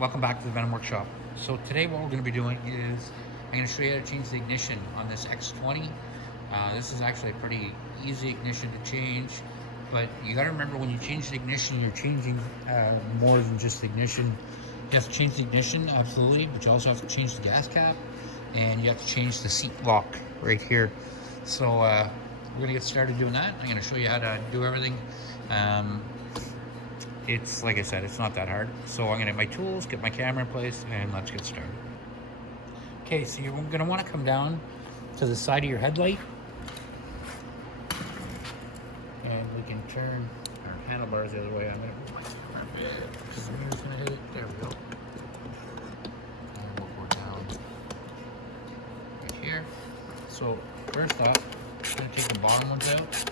Welcome back to the Venom Workshop. So today what we're going to be doing is I'm going to show you how to change the ignition on this X20. This is actually a pretty easy ignition to change, but you got to remember when you change the ignition, you're changing more than just the ignition. You have to change the ignition, absolutely, but you also have to change the gas cap, and you have to change the seat lock right here. So we're going to get started doing that. I'm going to show you how to do everything. It's, like I said, it's not that hard. So I'm gonna get my tools, get my camera in place, and let's get started. Okay, so you're gonna wanna come down to the side of your headlight. And we can turn our handlebars the other way. I'm gonna move my camera a bit, because the mirror's gonna hit it. There we go. And we'll go down right here. So first off, I'm gonna take the bottom ones out.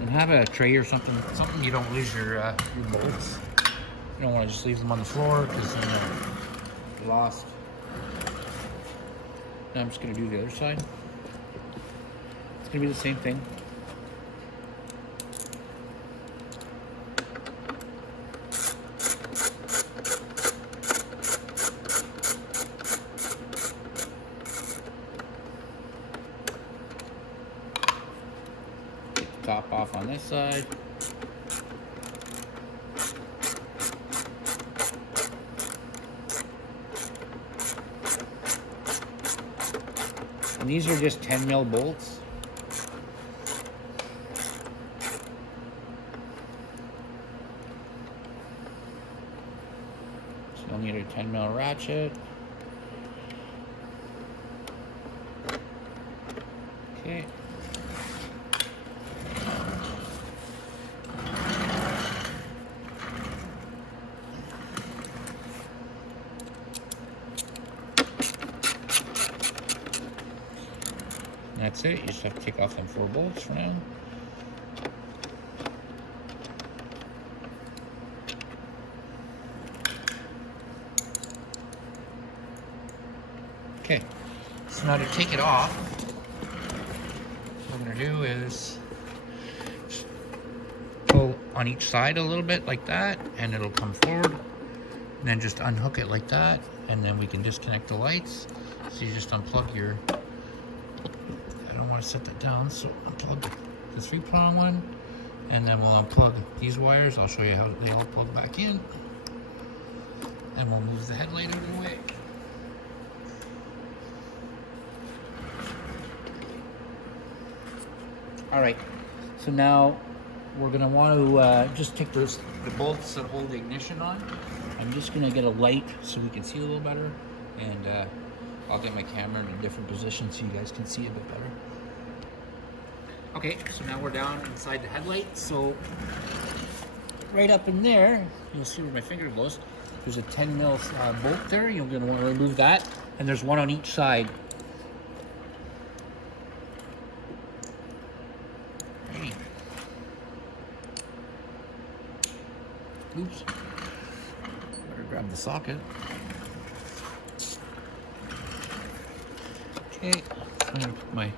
And have a tray or something you don't lose your bolts. You don't want to just leave them on the floor because then they're lost. Now I'm just going to do the other side. It's going to be the same thing. Top off on this side. And these are just 10 mil bolts. So you'll need a 10 mil ratchet. Okay. That's it. You just have to take off them 4 bolts for now. Okay, so now to take it off, what I'm going to do is just pull on each side a little bit like that, and it'll come forward, and then just unhook it like that, and then we can disconnect the lights. So you just unplug your, I don't want to set that down, so unplug the 3-prong one, and then we'll unplug these wires. I'll show you how they all plug back in, and we'll move the headlight out of the way. Alright, so now we're going to want to just take the bolts that hold the ignition on. I'm just going to get a light so we can see a little better, and I'll get my camera in a different position so you guys can see a bit better. Okay, so now we're down inside the headlight. So right up in there, you'll see where my finger goes. There's a 10 mil bolt there. You're going to want to remove that, and there's one on each side. Hey. Oops. Better grab the socket. Okay, I'm going to put my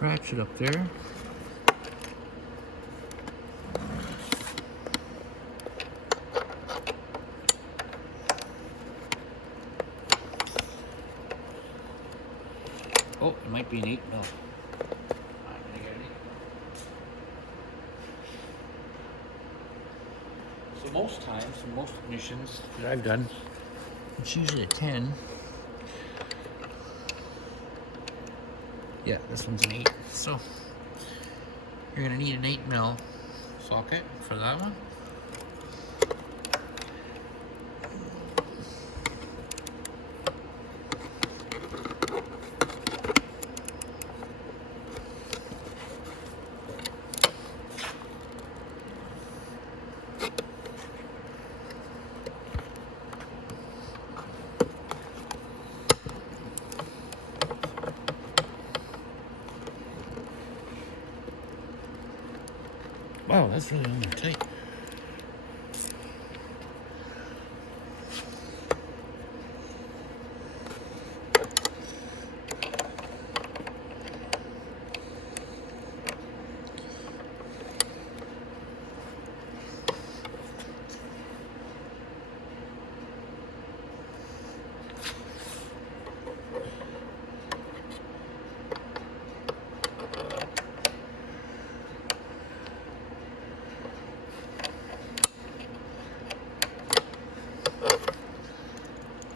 ratchet up there. Oh, it might be an 8 mil. I'm gonna get an 8 mil. So most times, in most ignitions that I've done, it's usually a 10. Yeah, this one's an 8. So you're gonna need an 8 mil socket for that one. Wow, that's really only tight.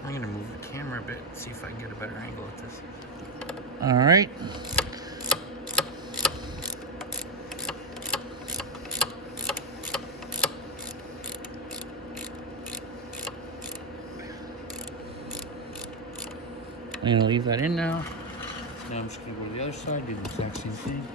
I'm gonna move the camera a bit, see if I can get a better angle at this. All right. I'm gonna leave that in now. Now I'm just gonna go to the other side, do the exact same thing.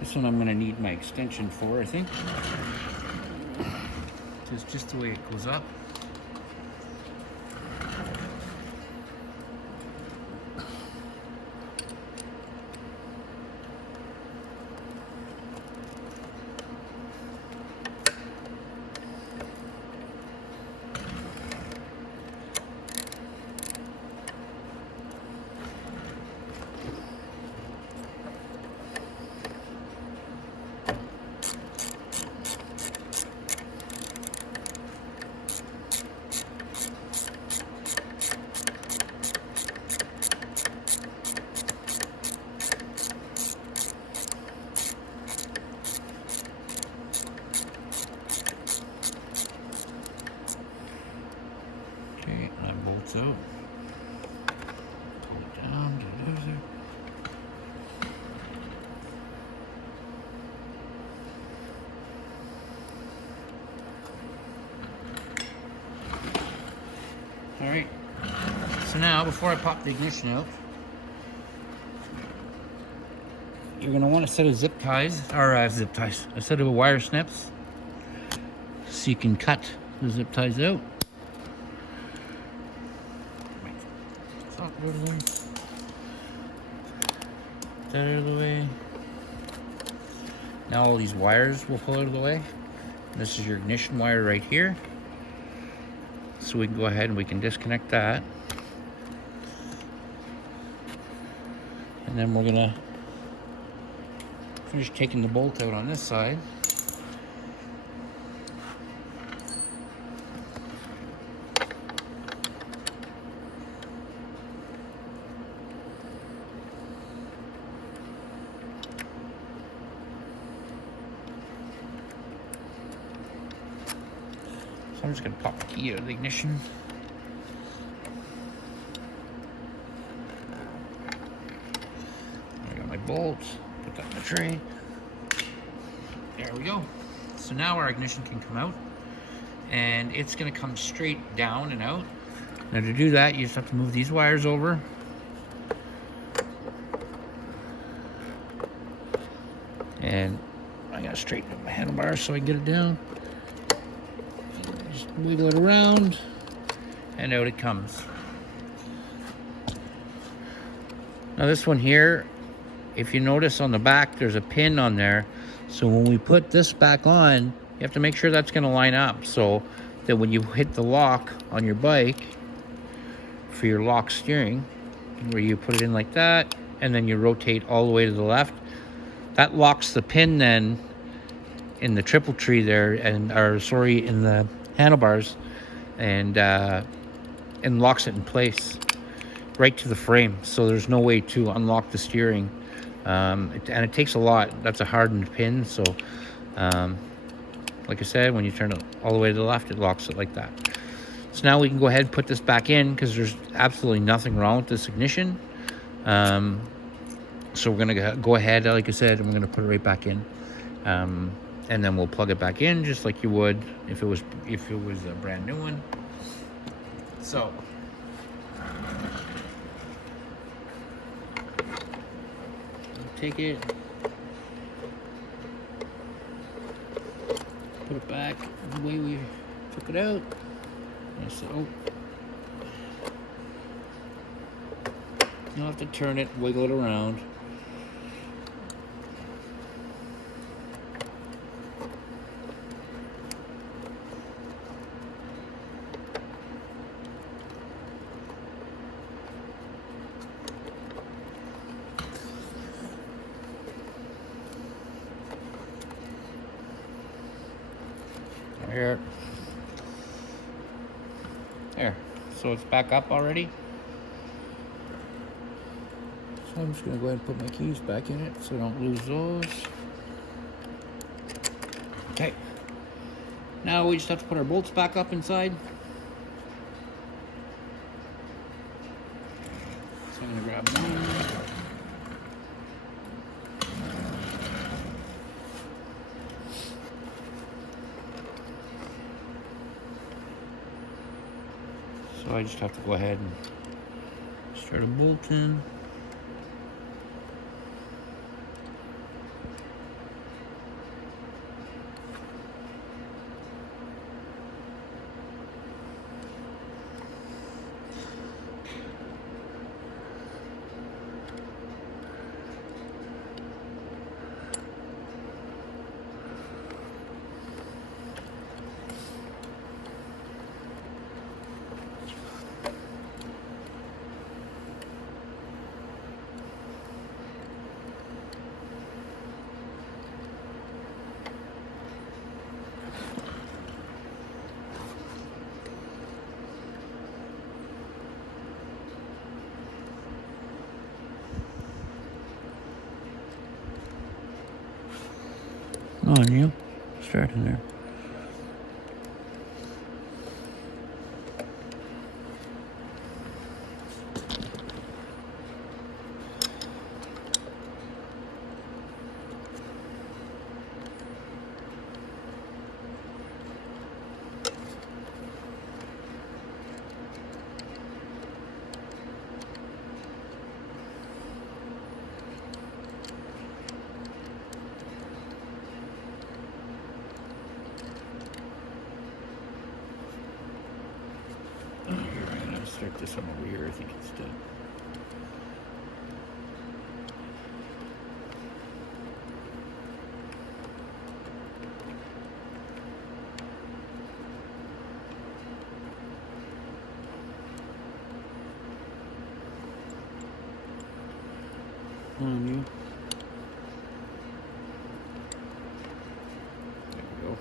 This one I'm going to need my extension for, I think. Just the way it goes up. Okay, and that bolts out. Pull it down, All right, so now before I pop the ignition out, you're going to want a set of zip ties, or a set of wire snips, so you can cut the zip ties out. Stop, out of the way. That out of the way. Now all these wires will pull out of the way. This is your ignition wire right here. So we can go ahead and we can disconnect that. And then we're gonna finish taking the bolt out on this side. So I'm just going to pop the key out of the ignition. I got my bolts, put that in the tray. There we go. So now our ignition can come out, and it's going to come straight down and out. Now to do that, you just have to move these wires over. And I got to straighten up my handlebars so I can get it down. Just wiggle it around, and out it comes. Now this one here, if you notice on the back, there's a pin on there. So when we put this back on, you have to make sure that's going to line up so that when you hit the lock on your bike for your lock steering, where you put it in like that, and then you rotate all the way to the left, that locks the pin then in the triple tree there, and in the handlebars, and locks it in place right to the frame. So there's no way to unlock the steering, and it takes a lot. That's a hardened pin, so like I said, when you turn it all the way to the left, it locks it like that. So now we can go ahead and put this back in, because there's absolutely nothing wrong with this ignition. So we're gonna go ahead, like I said, and we're gonna put it right back in, and then we'll plug it back in just like you would if it was a brand new one. So take it, put it back the way we took it out, like so. You'll have to turn it, wiggle it around. Here. There. So it's back up already. So I'm just going to go ahead and put my keys back in it so I don't lose those. Okay. Now we just have to put our bolts back up inside. So I'm going to grab one. So I just have to go ahead and start a bolt in. Come on, you. Start in there. Start this one over here. I think it's done. Come on, you. There we go.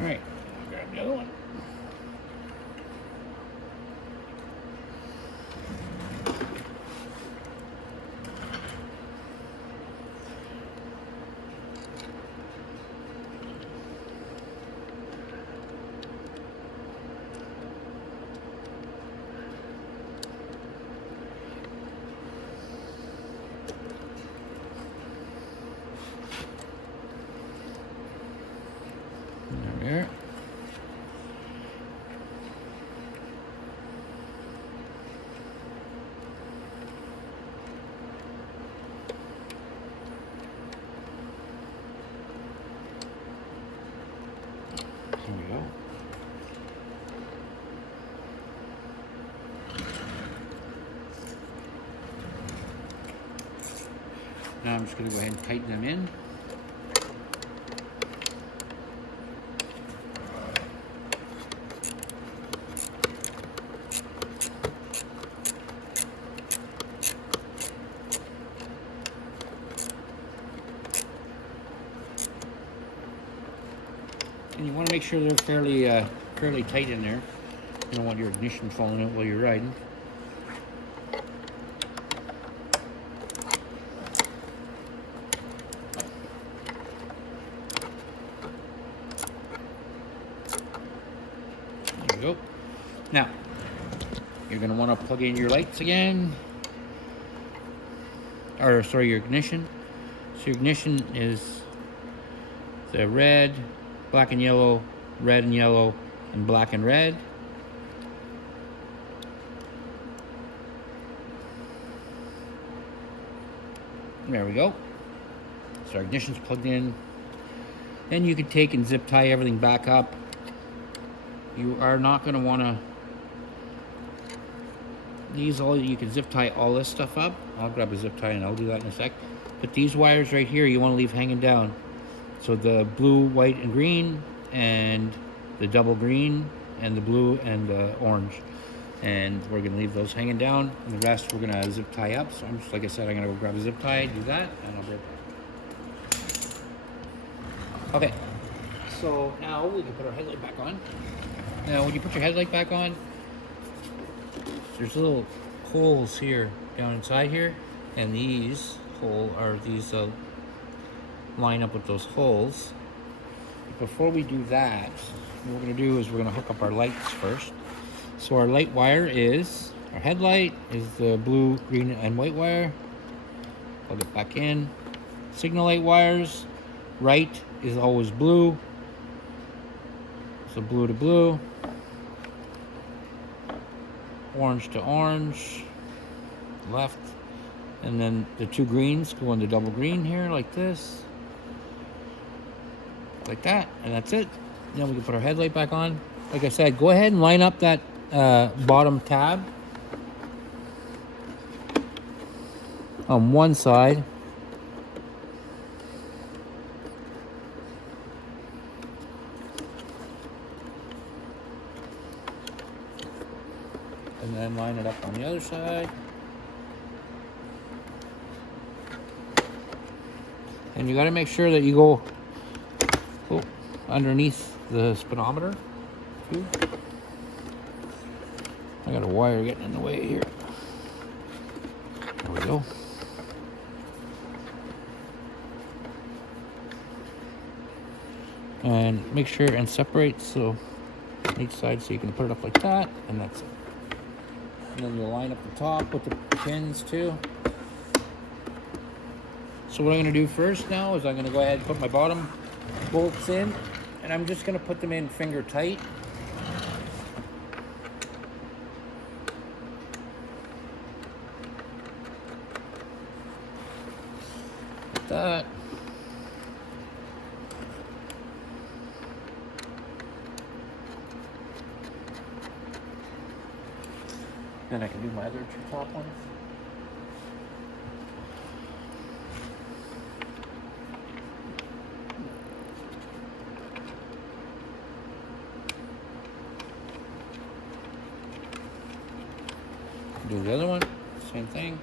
All right, I'll grab the other one. There. Here we go. Now I'm just going to go ahead and tighten them in. And you want to make sure they're fairly tight in there. You don't want your ignition falling out while you're riding. There we go. Now, you're going to want to plug in your lights again. Or, sorry, your ignition. So your ignition is the red, black and yellow, red and yellow, and black and red. There we go. So our ignition's plugged in. Then you can take and zip tie everything back up. You are not going to want to, you can zip tie all this stuff up. I'll grab a zip tie and I'll do that in a sec. But these wires right here, you want to leave hanging down. So the blue, white, and green, and the double green, and the blue and the orange. And we're going to leave those hanging down. And the rest we're going to zip tie up. So I'm just, like I said, I'm going to go grab a zip tie, do that, and I'll be right back. Okay, so now we can put our headlight back on. Now when you put your headlight back on, there's little holes here down inside here, and these line up with those holes. Before we do that, what we're going to do is we're going to hook up our lights first. So our light wire is, our headlight is the blue, green, and white wire. Plug it back in. Signal light wires, right is always blue. So blue to blue. Orange to orange. Left. And then the two greens go into double green here like this. Like that. And that's it. Then we can put our headlight back on. Like I said, go ahead and line up that bottom tab on one side. And then line it up on the other side. And you got to make sure that you go underneath the speedometer too. I got a wire getting in the way here. There we go. And make sure and separate so on each side, so you can put it up like that, and that's it. And then you'll line up the top with the pins too. So what I'm going to do first now is I'm going to go ahead and put my bottom bolts in, and I'm just going to put them in finger tight. Like that. Then I can do my other two top ones. Do the other one, same thing.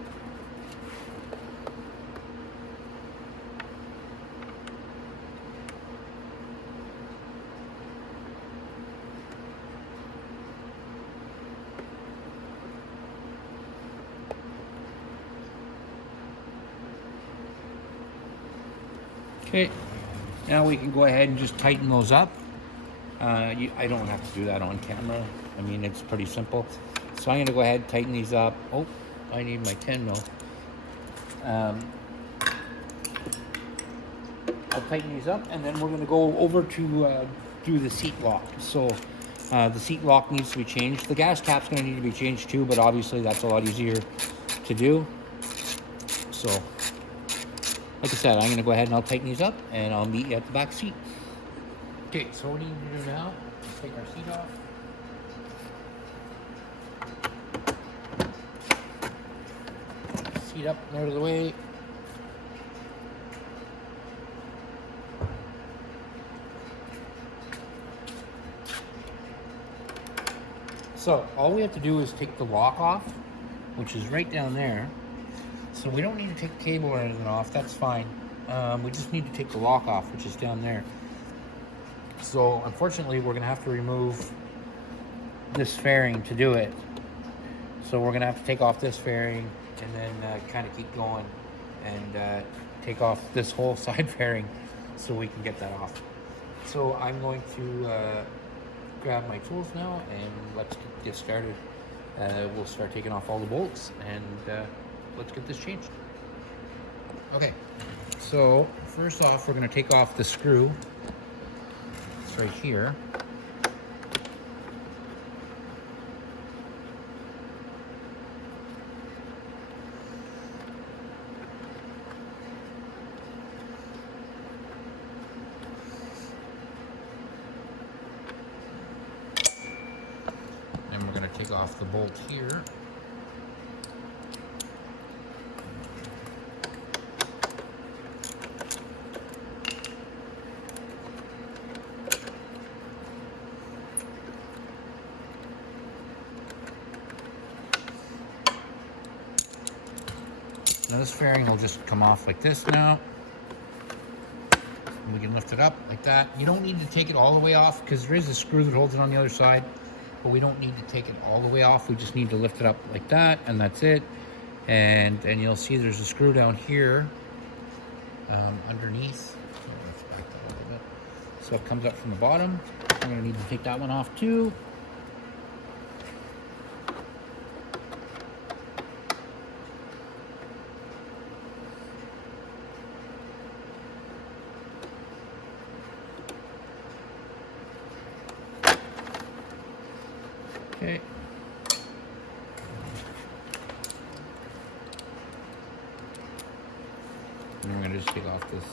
Okay, now we can go ahead and just tighten those up. I don't have to do that on camera. I mean, it's pretty simple. So I'm going to go ahead and tighten these up. Oh, I need my 10 mil. I'll tighten these up, and then we're going to go over to do the seat lock. So the seat lock needs to be changed. The gas cap's going to need to be changed too, but obviously that's a lot easier to do. So, like I said, I'm going to go ahead and I'll tighten these up, and I'll meet you at the back seat. Okay, so what we need to do now is take our seat off. Seat up and out of the way. So all we have to do is take the lock off, which is right down there. So we don't need to take the cable or anything off, that's fine. We just need to take the lock off, which is down there. So unfortunately, we're gonna have to remove this fairing to do it. So we're gonna have to take off this fairing and then kind of keep going and take off this whole side fairing so we can get that off. So I'm going to grab my tools now and let's get started. We'll start taking off all the bolts and let's get this changed. Okay, so first off, we're going to take off the screw. It's right here. take off the bolt here. Now this fairing will just come off like this now. And we can lift it up like that. You don't need to take it all the way off because there is a screw that holds it on the other side, but we don't need to take it all the way off. We just need to lift it up like that, and that's it. And you'll see there's a screw down here underneath. Let's back that a little bit. So it comes up from the bottom. I'm gonna need to take that one off too. Okay. And we're going to just take off this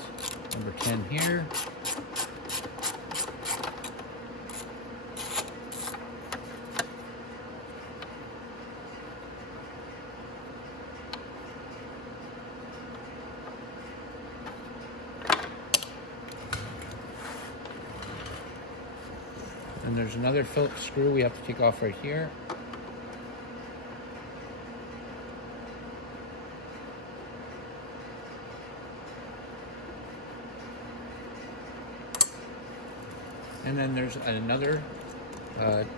number 10 here. And there's another Phillips screw we have to take off right here. And then there's another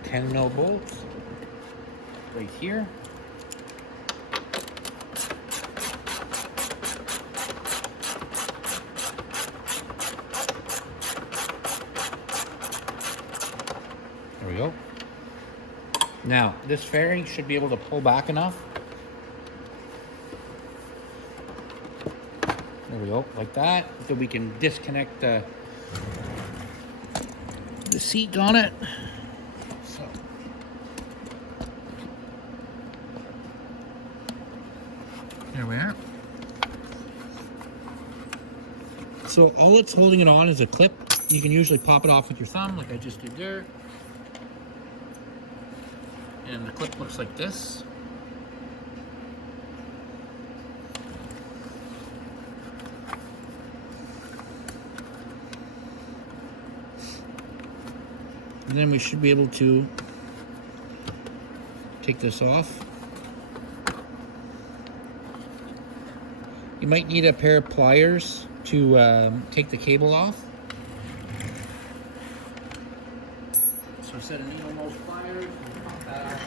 10 mil bolt right here. There we go. Now, this fairing should be able to pull back enough. There we go, like that. So we can disconnect the seat on it. So. There we are. So all it's holding it on is a clip. You can usually pop it off with your thumb like I just did there. And the clip looks like this. And then we should be able to take this off. You might need a pair of pliers to take the cable off. So instead of needle nose pliers, we pop that out.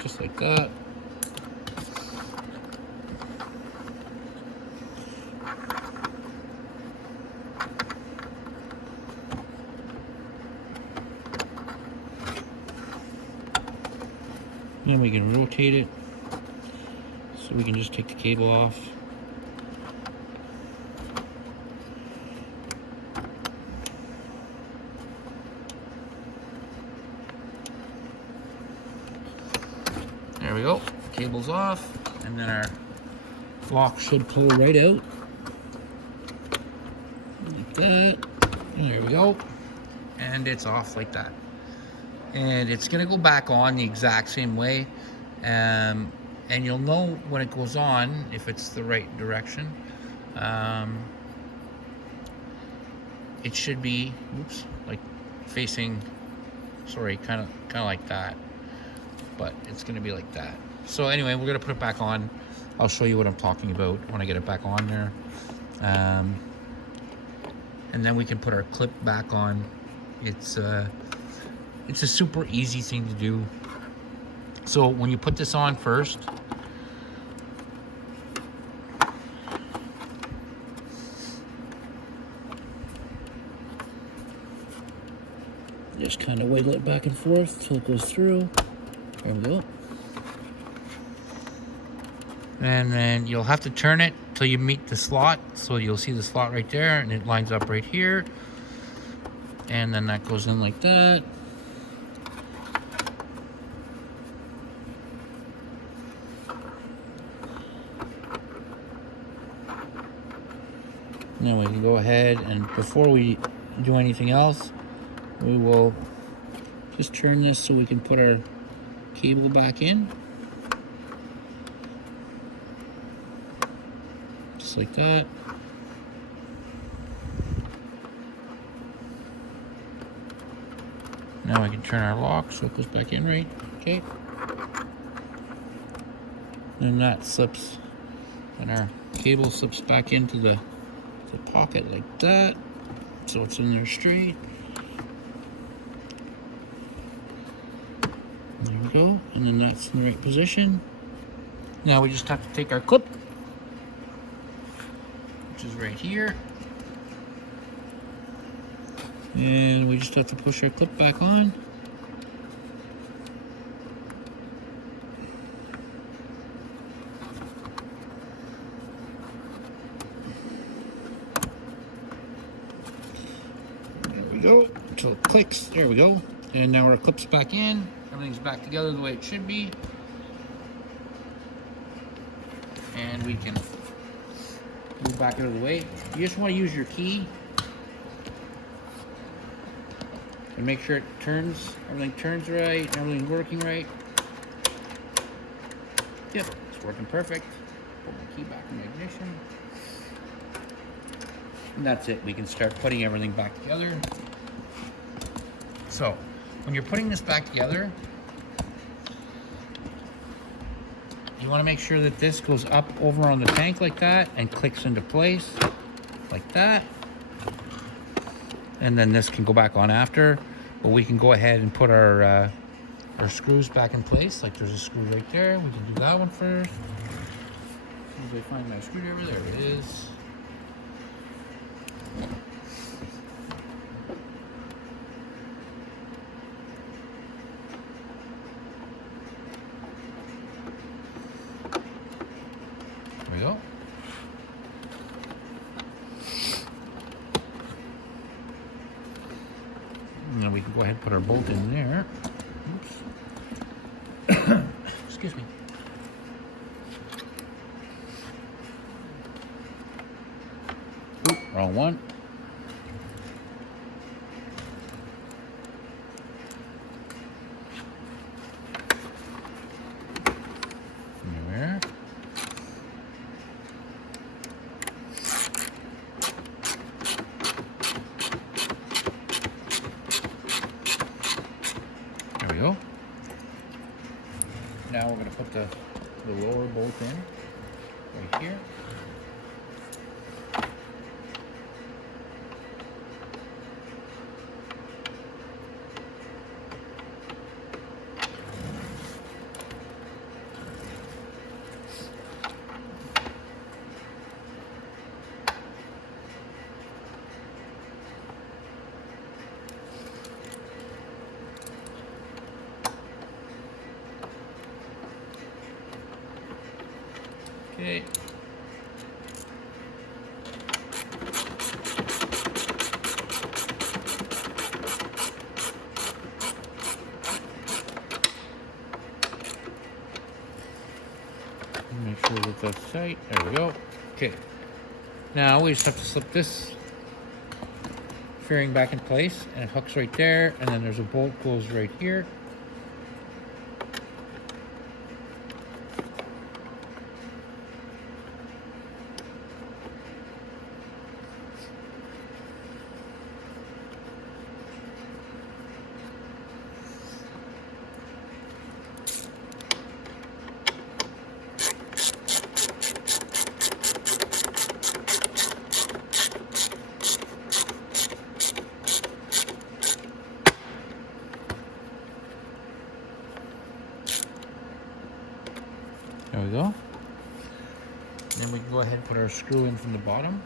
Just like that. Then we can rotate it so we can just take the cable off. There we go, cable's off, and then our lock should pull right out, like that, and there we go, and it's off like that. And it's gonna go back on the exact same way, and you'll know when it goes on if it's the right direction. It should be, oops, like facing, sorry, kind of like that. But it's going to be like that. So anyway, we're going to put it back on. I'll show you what I'm talking about when I get it back on there. And then we can put our clip back on It's a super easy thing to do. So when you put this on first, just kind of wiggle it back and forth till it goes through. There we go. And then you'll have to turn it till you meet the slot. So you'll see the slot right there, and it lines up right here. And then that goes in like that. Now we can go ahead, and before we do anything else, we will just turn this so we can put our cable back in. Just like that. Now I can turn our lock so it goes back in right. Okay. And that slips, and our cable slips back into the pocket like that. So it's in there straight. There we go. And then that's in the right position. Now we just have to take our clip, which is right here. And we just have to push our clip back on. There we go. Until it clicks. There we go. And now our clip's back in. Everything's back together the way it should be. And we can move back out of the way. You just want to use your key and make sure it turns, everything turns right, everything's working right. Yep, it's working perfect. Put my key back in the ignition. And that's it. We can start putting everything back together. So, when you're putting this back together, you want to make sure that this goes up over on the tank like that and clicks into place like that. And then this can go back on after, but we can go ahead and put our screws back in place. Like there's a screw right there. We can do that one first. As soon as I find my screwdriver, there it is. There we go. Now we can go ahead and put our bolt in there. Oops. Excuse me. Oop, wrong one. There. There we go. Now we're going to put the lower bolt in right here. Okay. Make sure that that's tight. There we go. Okay. Now we just have to slip this fairing back in place, and it hooks right there, and then there's a bolt goes right here. put our screw in from the bottom.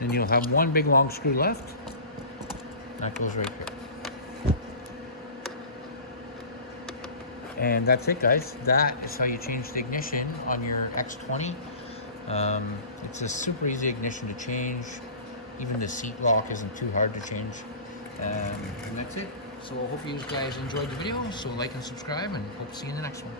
Then you'll have one big long screw left. That goes right here. And that's it, guys. That is how you change the ignition on your X20. It's a super easy ignition to change. Even the seat lock isn't too hard to change. And that's it. So I hope you guys enjoyed the video. So like and subscribe, and hope to see you in the next one.